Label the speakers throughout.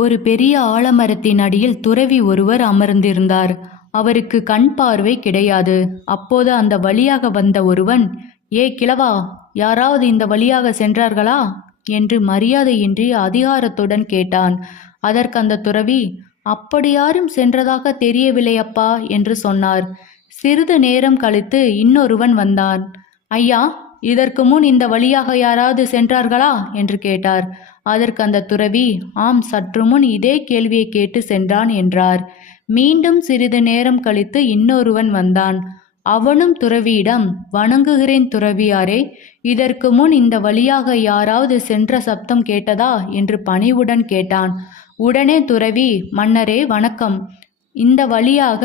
Speaker 1: ஒரு பெரிய ஆலமரத்தின் அடியில் துறவி ஒருவர் அமர்ந்திருந்தார். அவருக்கு கண் பார்வை கிடையாது. அப்போது அந்த வழியாக வந்த ஒருவன் ஏ கிழவா யாராவது இந்த வழியாக சென்றார்களா? என்று மரியாதையின்றி அதிகாரத்துடன் கேட்டான். அதற்கு அந்த துறவி அப்படி யாரும் சென்றதாக தெரியவில்லை அப்பா என்று சொன்னார். சிறிது நேரம் கழித்து இன்னொருவன் வந்தான். ஐயா இதற்கு முன் இந்த வழியாக யாராவது சென்றார்களா? என்று கேட்டார். அதற்கு அந்த துறவி ஆம் சற்றுமுன் இதே கேள்வியை கேட்டு சென்றான் என்றார். மீண்டும் சிறிது நேரம் கழித்து இன்னொருவன் வந்தான். அவனும் துறவியிடம் வணங்குகிறேன் துறவியாரே இதற்கு முன் இந்த வழியாக யாராவது சென்ற சப்தம் கேட்டதா? என்று பணிவுடன் கேட்டான். உடனே துறவி மன்னரே வணக்கம். இந்த வழியாக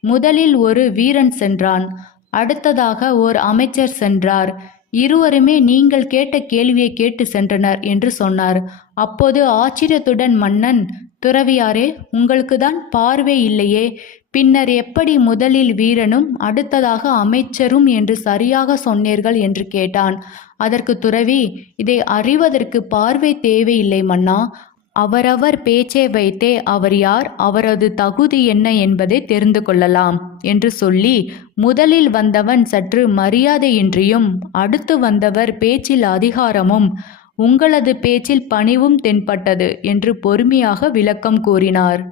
Speaker 1: முதலில் ஒரு வீரன் சென்றான். அடுத்ததாக ஓர் அமைச்சர் சென்றார். இருவருமே நீங்கள் கேட்ட கேள்வியை கேட்டு சென்றனர் என்று சொன்னார். அப்போது ஆச்சரியத்துடன் மன்னன் துறவியாரே உங்களுக்கு தான் பார்வை இல்லையே. பின்னர் எப்படி முதலில் வீரனும் அடுத்ததாக அமைச்சரும் என்று சரியாக சொன்னீர்கள் என்று கேட்டான். அதற்கு துறவி இதை அறிவதற்கு பார்வை தேவையில்லை மன்னா. அவரவர் பேச்சை வைத்தே அவர் யார் அவரது தகுதி என்ன என்பதை தெரிந்து கொள்ளலாம் என்று சொல்லி முதலில் வந்தவன் சற்று மரியாதையின்றியும் அடுத்து வந்தவர் பேச்சில் அதிகாரமும் உங்களது பேச்சில் பணிவும் தென்பட்டது என்று பொறுமையாக விளக்கம் கூறினார்.